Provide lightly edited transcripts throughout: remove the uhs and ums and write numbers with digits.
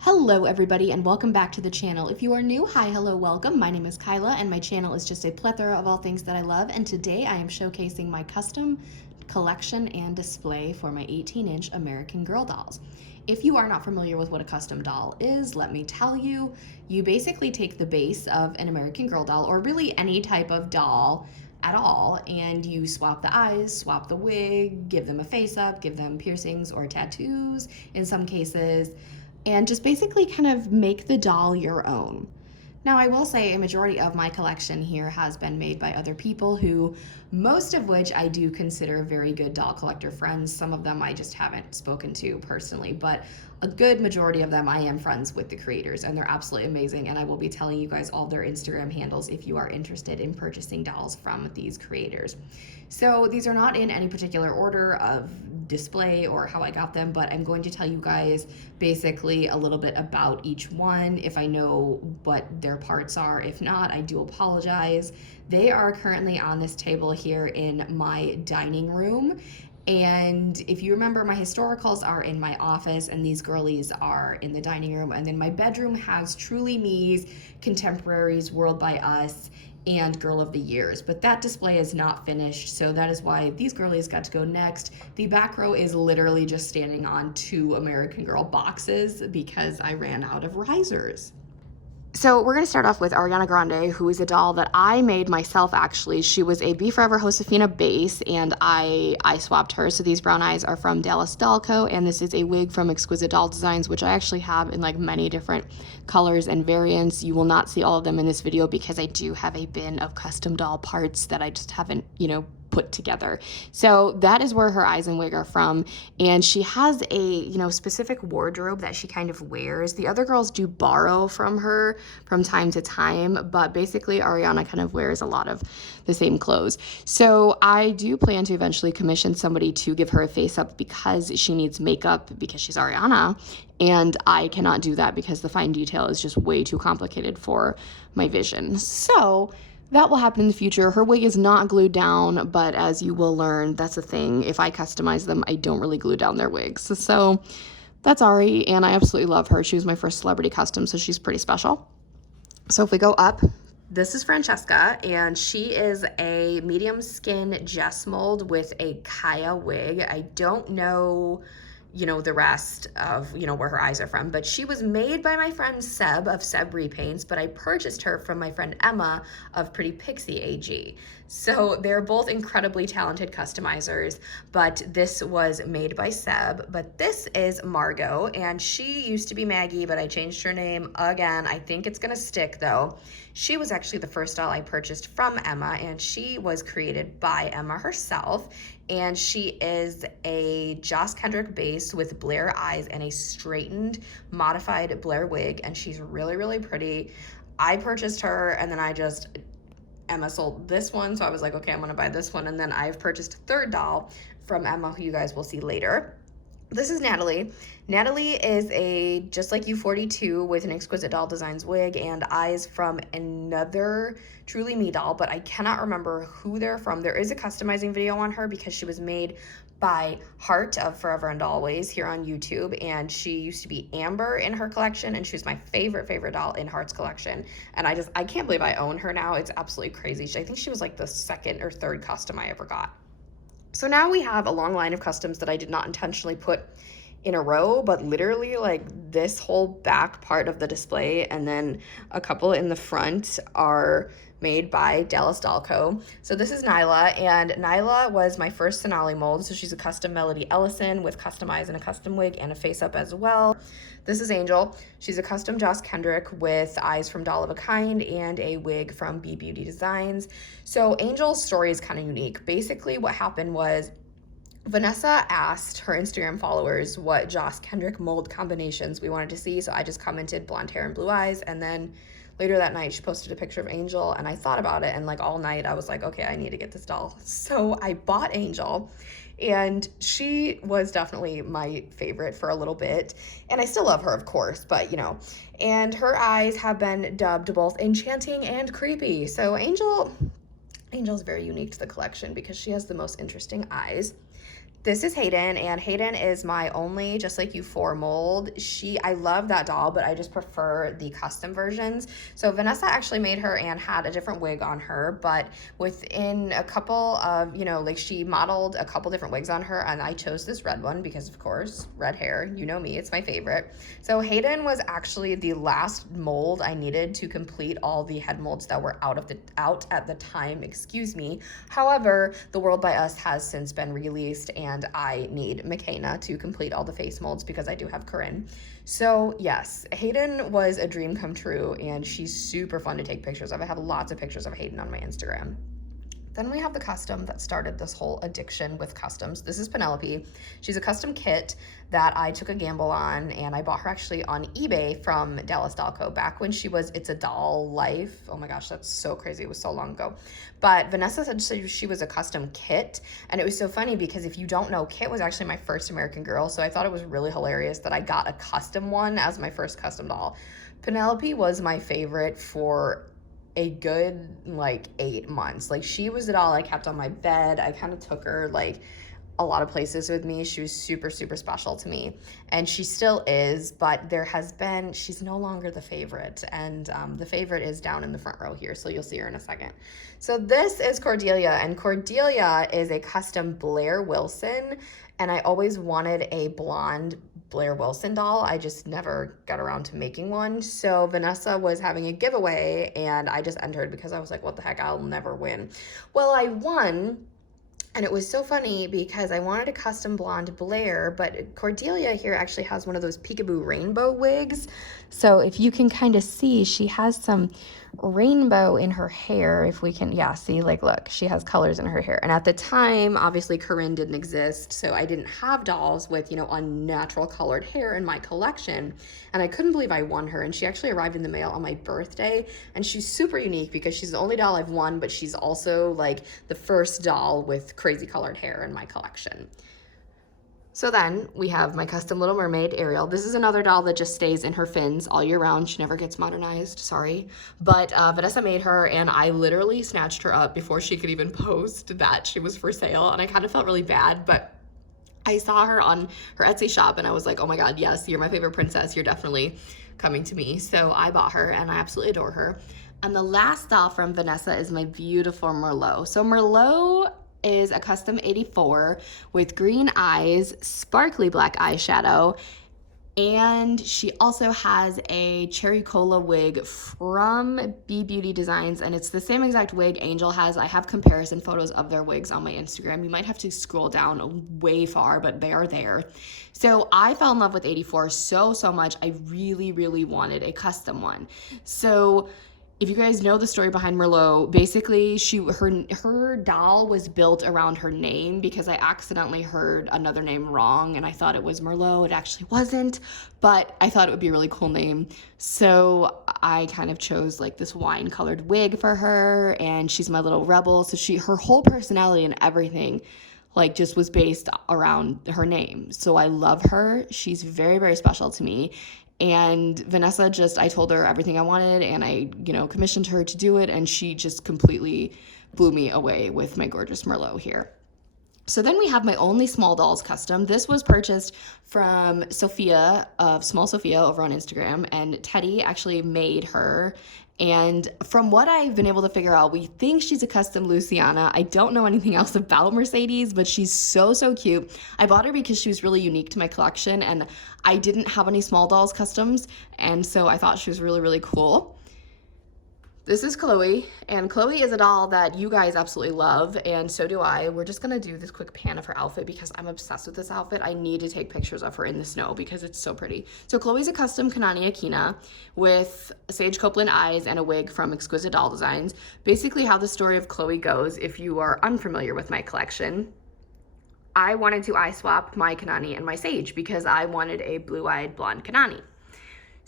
Hello everybody and welcome back to the channel. If you are new, hi, hello, welcome. My name is Kyla and my channel is just a plethora of all things that I love, and today I am showcasing my custom collection and display for my 18-inch American Girl dolls. If you are not familiar with what a custom doll is, let me tell you. You basically take the base of an American Girl doll, or really any type of doll at all, and you swap the eyes, swap the wig, give them a face up, give them piercings or tattoos in some cases, and just basically kind of make the doll your own. Now, I will say a majority of my collection here has been made by other people who, most of which I do consider very good doll collector friends. Some of them I just haven't spoken to personally, but a good majority of them I am friends with the creators, and they're absolutely amazing, and I will be telling you guys all their Instagram handles if you are interested in purchasing dolls from these creators. So these are not in any particular order of display or how I got them, but I'm going to tell you guys basically a little bit about each one if I know what their parts are. If not, I do apologize. They are currently on this table here in my dining room. And if you remember, my historicals are in my office and these girlies are in the dining room. And then my bedroom has Truly Me's, Contemporaries, World by Us, and Girl of the Years. But that display is not finished, so that is why these girlies got to go next. The back row is literally just standing on 2 American Girl boxes because I ran out of risers. So we're going to start off with Ariana Grande, who is a doll that I made myself, actually. She was a Be Forever Josefina base, and I swapped her. So these brown eyes are from Dallas Doll Co., and this is a wig from Exquisite Doll Designs, which I actually have in like many different colors and variants. You will not see all of them in this video because I do have a bin of custom doll parts that I just haven't, put together. So that is where her eyes and wig are from, and she has a specific wardrobe that she kind of wears. The other girls do borrow from her from time to time, but basically Ariana kind of wears a lot of the same clothes. So I do plan to eventually commission somebody to give her a face up because she needs makeup because she's Ariana, and I cannot do that because the fine detail is just way too complicated for my vision. So that will happen in the future. Her wig is not glued down, but as you will learn, that's a thing. If I customize them, I don't really glue down their wigs. So that's Ari, and I absolutely love her. She was my first celebrity custom, so she's pretty special. So if we go up, this is Francesca, and she is a medium skin Jess mold with a Kaya wig. I don't know the rest of, where her eyes are from, but she was made by my friend Seb of Seb Repaints, but I purchased her from my friend Emma of Pretty Pixie AG. So they're both incredibly talented customizers, but this was made by Seb. But this is Margot, and she used to be Maggie, but I changed her name again. I think it's gonna stick though. She was actually the first doll I purchased from Emma, and she was created by Emma herself. And she is a Joss Kendrick base with Blair eyes and a straightened, modified Blair wig, and she's really, really pretty. I purchased her, and then Emma sold this one, so I was like, okay, I'm gonna buy this one, and then I've purchased a third doll from Emma, who you guys will see later. This is Natalie. Natalie is a Just Like You 42 with an Exquisite Doll Designs wig and eyes from another Truly Me doll, but I cannot remember who they're from. There is a customizing video on her because she was made by Heart of Forever and Always here on YouTube, and she used to be Amber in her collection, and she was my favorite doll in Heart's collection, and I can't believe I own her now. It's absolutely crazy. I think she was like the second or third custom I ever got. So now we have a long line of customs that I did not intentionally put in a row, but literally like this whole back part of the display and then a couple in the front are made by Dallas Doll Co. So this is Nyla, and Nyla was my first Sonali mold. So she's a custom Melody Ellison with custom eyes and a custom wig and a face up as well. This is Angel. She's a custom Joss Kendrick with eyes from Doll of a Kind and a wig from B Beauty Designs. So Angel's story is kind of unique. Basically what happened was Vanessa asked her Instagram followers what Joss Kendrick mold combinations we wanted to see. So I just commented blonde hair and blue eyes, and then later that night, she posted a picture of Angel, and I thought about it, and like all night, I was like, okay, I need to get this doll. So I bought Angel, and she was definitely my favorite for a little bit, and I still love her, of course, but and her eyes have been dubbed both enchanting and creepy. So Angel's very unique to the collection because she has the most interesting eyes. This is Hayden, and Hayden is my only Just Like You 4 mold. I love that doll, but I just prefer the custom versions. So Vanessa actually made her and had a different wig on her, but within a couple of, like she modeled a couple different wigs on her, and I chose this red one because, of course, red hair, you know me, it's my favorite. So Hayden was actually the last mold I needed to complete all the head molds that were out at the time, excuse me. However, The World by Us has since been released, and I need McKenna to complete all the face molds because I do have Corinne. So yes, Hayden was a dream come true, and she's super fun to take pictures of. I have lots of pictures of Hayden on my Instagram. Then we have the custom that started this whole addiction with customs. This is Penelope. She's a custom kit that I took a gamble on, and I bought her actually on eBay from Dallas Doll Co. back when she was It's a Doll Life. Oh my gosh, that's so crazy. It was so long ago. But Vanessa said she was a custom Kit, and it was so funny because if you don't know, Kit was actually my first American Girl, so I thought it was really hilarious that I got a custom one as my first custom doll. Penelope was my favorite for a good 8 months. She was the doll I kept on my bed. I kind of took her a lot of places with me. She was super, super special to me, and she still is, but she's no longer the favorite, and the favorite is down in the front row here, so you'll see her in a second. So this is Cordelia, and Cordelia is a custom Blair Wilson, and I always wanted a blonde Blair Wilson doll. I just never got around to making one. So Vanessa was having a giveaway, and I just entered because I was like, what the heck, I'll never win. Well, I won, and it was so funny because I wanted a custom blonde Blair, but Cordelia here actually has one of those peekaboo rainbow wigs. So if you can kind of see, she has some rainbow in her hair. If we can, yeah, see, look, she has colors in her hair. And at the time, obviously Corinne didn't exist, so I didn't have dolls with, unnatural colored hair in my collection. And I couldn't believe I won her, and she actually arrived in the mail on my birthday. And she's super unique because she's the only doll I've won, but she's also the first doll with crazy colored hair in my collection. So then we have my custom Little Mermaid, Ariel. This is another doll that just stays in her fins all year round. She never gets modernized, sorry. But Vanessa made her, and I literally snatched her up before she could even post that she was for sale. And I kind of felt really bad, but I saw her on her Etsy shop, and I was like, oh my God, yes, you're my favorite princess. You're definitely coming to me. So I bought her, and I absolutely adore her. And the last doll from Vanessa is my beautiful Merlot. So Merlot is a custom 84 with green eyes, sparkly black eyeshadow, and she also has a cherry cola wig from B Beauty Designs, and it's the same exact wig Angel has. I have comparison photos of their wigs on my Instagram. You might have to scroll down way far, but they are there. So I fell in love with 84 so much. I really, really wanted a custom one. So if you guys know the story behind Merlot, basically her doll was built around her name because I accidentally heard another name wrong, and I thought it was Merlot. It actually wasn't, but I thought it would be a really cool name. So I kind of chose this wine colored wig for her, and she's my little rebel. So her whole personality and everything just was based around her name. So I love her. She's very, very special to me. And Vanessa I told her everything I wanted, and I, commissioned her to do it, and she just completely blew me away with my gorgeous Merlot here. So then we have my only small dolls custom. This was purchased from Sophia of Small Sophia over on Instagram, and Teddy actually made her. And from what I've been able to figure out, we think she's a custom Luciana. I don't know anything else about Mercedes, but she's so cute. I bought her because she was really unique to my collection, and I didn't have any small dolls customs, and so I thought she was really, really cool. This is Chloe, and Chloe is a doll that you guys absolutely love, and so do I. We're just gonna do this quick pan of her outfit because I'm obsessed with this outfit. I need to take pictures of her in the snow because it's so pretty. So Chloe's a custom Kanani Akina with sage copeland eyes and a wig from Exquisite Doll Designs. Basically how the story of Chloe goes, if you are unfamiliar with my collection, I wanted to eye swap my Kanani and my sage because I wanted a blue-eyed blonde Kanani.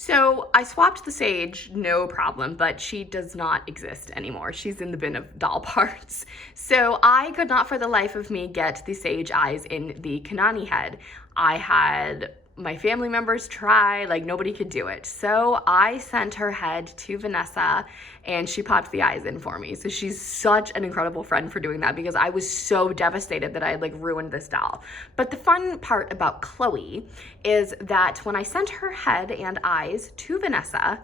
So I swapped the sage, no problem, but she does not exist anymore. She's in the bin of doll parts. So I could not for the life of me get the sage eyes in the Kanani head. I had my family members try, like nobody could do it. So I sent her head to Vanessa and she popped the eyes in for me. So she's such an incredible friend for doing that because I was so devastated that I had like ruined this doll. But the fun part about Chloe is that when I sent her head and eyes to Vanessa,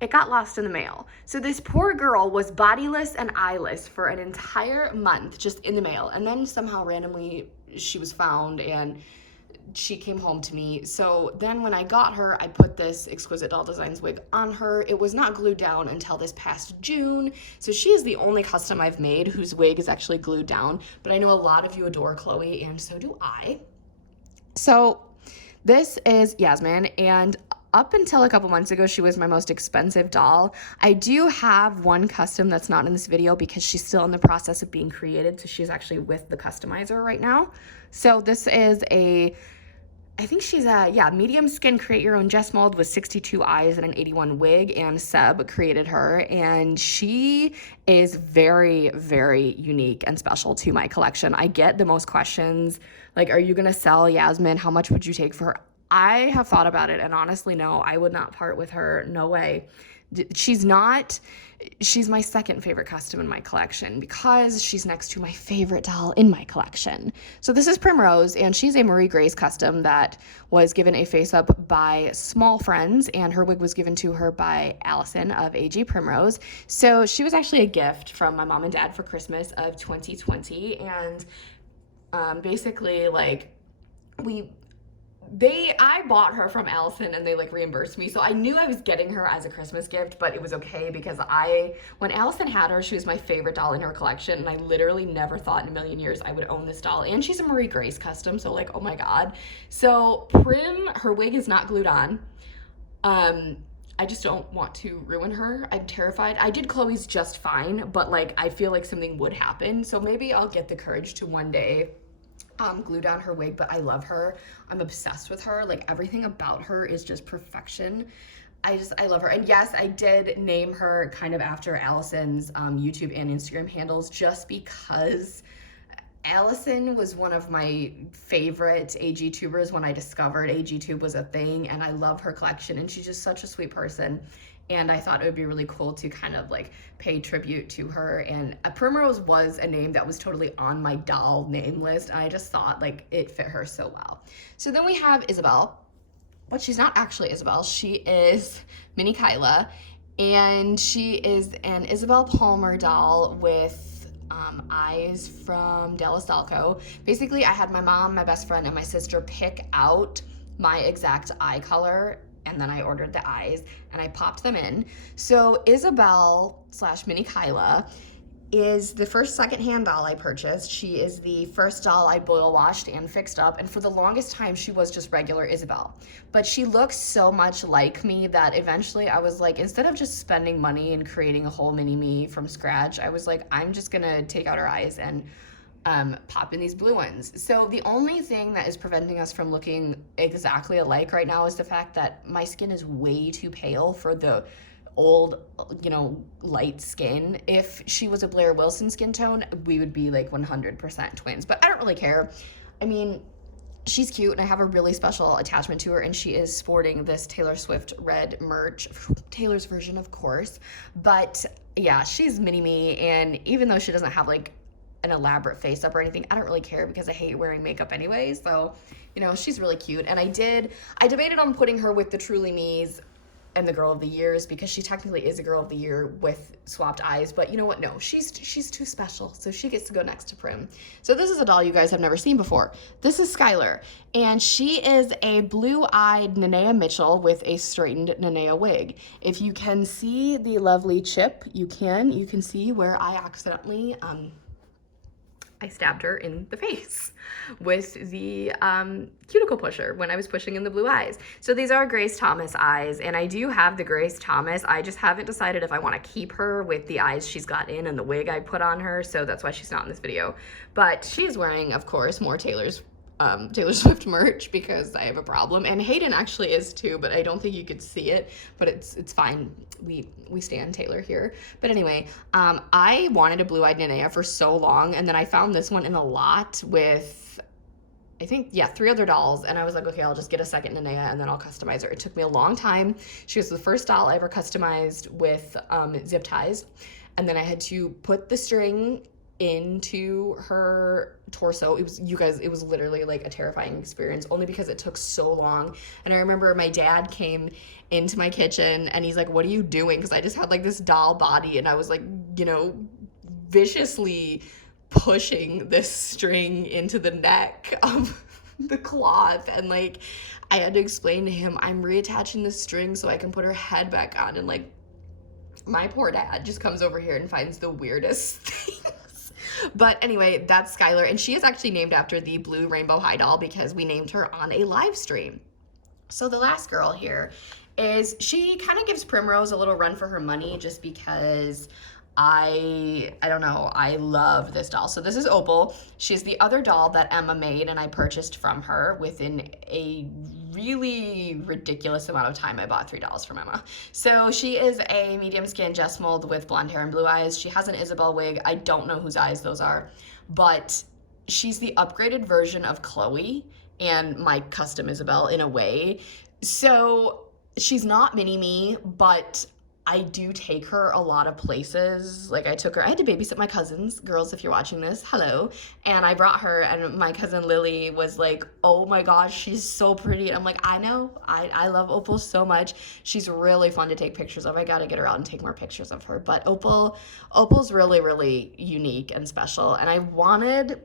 it got lost in the mail. So this poor girl was bodiless and eyeless for an entire month just in the mail. And then somehow randomly she was found and she came home to me. So then when I got her, I put this Exquisite Doll Designs wig on her. It was not glued down until this past June. So she is the only custom I've made whose wig is actually glued down. But I know a lot of you adore Chloe, and so do I. So this is Yasmine, and up until a couple months ago, she was my most expensive doll. I do have one custom that's not in this video because she's still in the process of being created. So she's actually with the customizer right now. So this is I think she's a, medium skin create your own Jess mold with 62 eyes and an 81 wig, and Seb created her, and she is very, very unique and special to my collection. I get the most questions, like, are you gonna sell Yasmine? How much would you take for her? I have thought about it, and honestly, no, I would not part with her, no way. She's my second favorite custom in my collection because she's next to my favorite doll in my collection. So this is Primrose, and she's a Marie Grace custom that was given a face up by Small Friends, and her wig was given to her by Allison of AG Primrose. So she was actually a gift from my mom and dad for Christmas of 2020, and basically, like, I bought her from Allison and they like reimbursed me. So I knew I was getting her as a Christmas gift, but it was okay because when Allison had her, she was my favorite doll in her collection. And I literally never thought in a million years I would own this doll. And she's a Marie Grace custom. So like, oh my God. So her wig is not glued on. I just don't want to ruin her. I'm terrified. I did Chloe's just fine, but like, I feel like something would happen. So maybe I'll get the courage to one day glue down her wig, but I love her. I'm obsessed with her. Like, everything about her is just perfection. I love her. And yes, I did name her kind of after Allison's YouTube and Instagram handles, just because Allison was one of my favorite AG tubers when I discovered AG tube was a thing, and I love her collection, and she's just such a sweet person. And I thought it would be really cool to kind of like pay tribute to her. And Primrose was a name that was totally on my doll name list. And I just thought like it fit her so well. So then we have Isabelle, but she's not actually Isabelle. She is Mini Kyla, and she is an Isabelle Palmer doll with eyes from Dallas Dollco. Basically, I had my mom, my best friend, and my sister pick out my exact eye color, and then I ordered the eyes and I popped them in. So Isabelle / Mini Kyla is the first secondhand doll I purchased. She is the first doll I boil washed and fixed up, and for the longest time she was just regular Isabelle. But she looks so much like me that eventually I was like, instead of just spending money and creating a whole mini me from scratch, I was like, I'm just gonna take out her eyes and pop in these blue ones. So the only thing that is preventing us from looking exactly alike right now is the fact that my skin is way too pale for the old, light skin. If she was a Blair Wilson skin tone, we would be like 100% twins, but I don't really care. I mean, she's cute and I have a really special attachment to her, and she is sporting this Taylor Swift red merch, Taylor's version of course, but yeah, she's mini me, and even though she doesn't have like an elaborate face up or anything, I don't really care because I hate wearing makeup anyway. So, she's really cute. And I debated on putting her with the Truly Me's and the Girl of the Years because she technically is a Girl of the Year with swapped eyes, but you know what? No, she's too special, so she gets to go next to Prim. So this is a doll you guys have never seen before. This is Skyler, and she is a blue-eyed Nenea Mitchell with a straightened Nenea wig. If you can see the lovely chip, you can see where I accidentally I stabbed her in the face with the cuticle pusher when I was pushing in the blue eyes. So these are Grace Thomas eyes, and I do have the Grace Thomas. I just haven't decided if I want to keep her with the eyes she's got in and the wig I put on her, so that's why she's not in this video. But she's wearing, of course, more Taylor Swift merch because I have a problem, and Hayden actually is too, but I don't think you could see it, but it's fine. We stand Taylor here. But anyway, I wanted a blue-eyed Nenea for so long, and then I found this one in a lot with I think, yeah, 3 other dolls. And I was like, okay, I'll just get a second Nenea and then I'll customize her. It took me a long time. She was the first doll I ever customized with zip ties. And then I had to put the string into her torso. It was, you guys, it was literally like a terrifying experience, only because it took so long. And I remember my dad came into my kitchen and he's like, what are you doing? Because I just had like this doll body and I was like, you know, viciously pushing this string into the neck of the cloth. And like, I had to explain to him, I'm reattaching the string so I can put her head back on. And like, my poor dad just comes over here and finds the weirdest things. But anyway, that's Skyler, and she is actually named after the blue rainbow high doll because we named her on a live stream. So the last girl here is, she kind of gives Primrose a little run for her money just because I don't know, I love this doll. So this is Opal. She's the other doll that Emma made and I purchased from her within a really ridiculous amount of time. I bought 3 dolls from Emma. So she is a medium skin Jess mold with blonde hair and blue eyes. She has an Isabelle wig. I don't know whose eyes those are, but she's the upgraded version of Chloe and my custom Isabelle in a way. So she's not mini-me, but I do take her a lot of places. Like I had to babysit my cousins. Girls, if you're watching this, hello. And I brought her and my cousin Lily was like, oh my gosh, she's so pretty. And I'm like, I know, I love Opal so much. She's really fun to take pictures of. I gotta get her out and take more pictures of her. But Opal's really, really unique and special. And I wanted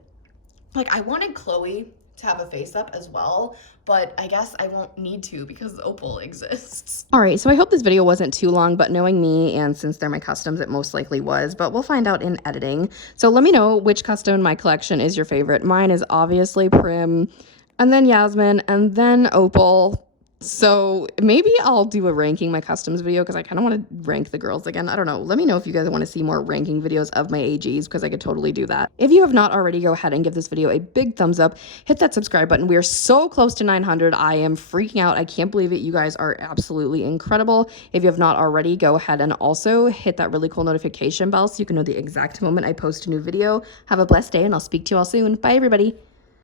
Chloe to have a face up as well, but I guess I won't need to because Opal exists. All right, so I hope this video wasn't too long, but knowing me, and since they're my customs, it most likely was, but we'll find out in editing. So let me know which custom in my collection is your favorite. Mine is obviously Prim, and then Yasmine, and then Opal. So maybe I'll do a ranking my customs video because I kind of want to rank the girls again. I don't know. Let me know if you guys want to see more ranking videos of my AGs because I could totally do that. If you have not already, go ahead and give this video a big thumbs up. Hit that subscribe button. We are so close to 900. I am freaking out. I can't believe it. You guys are absolutely incredible. If you have not already, go ahead and also hit that really cool notification bell so you can know the exact moment I post a new video. Have a blessed day and I'll speak to you all soon. Bye, everybody.